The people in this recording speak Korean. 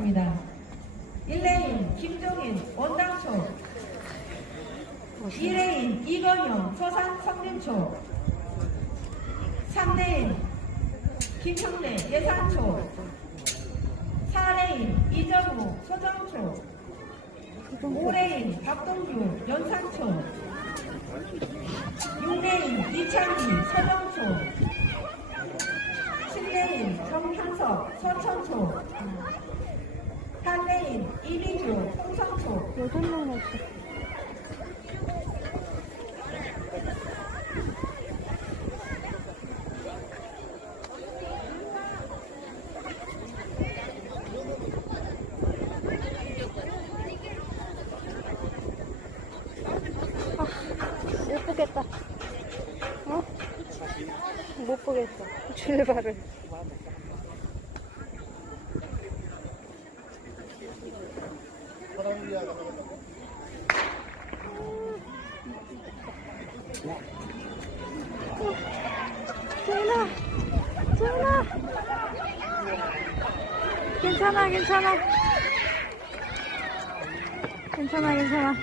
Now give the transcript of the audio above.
하겠습니다. 1레인 김종인 원당초 2레인 이건영 서산 성림초 3레인 김형래 예산초 4레인 이정우 소정초 5레인 박동규 연산초 6레인 이창기 서정초 7레인 정향석 서천초 8레인 이민주 홍성초 여덟 명 왔어. 아, 못 보겠다. 어? 못 보겠어. 출발을. 재훈아! 재훈아! 괜찮아, 괜찮아. 괜찮아, 괜찮아.